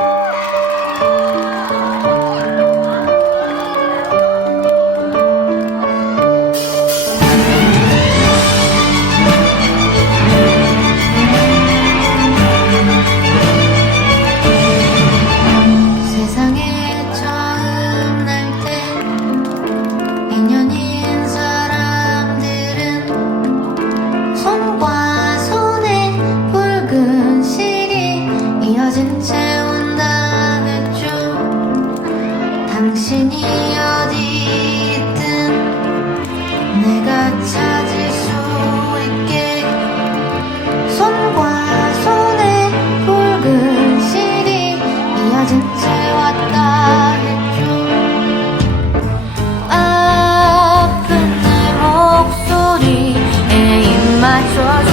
Música 신이 어디 든 내가 찾을 수 있게. 손과 손에 붉은 실이 이어진 채 왔다 했죠 아픈 내 목소리에 입 맞춰줘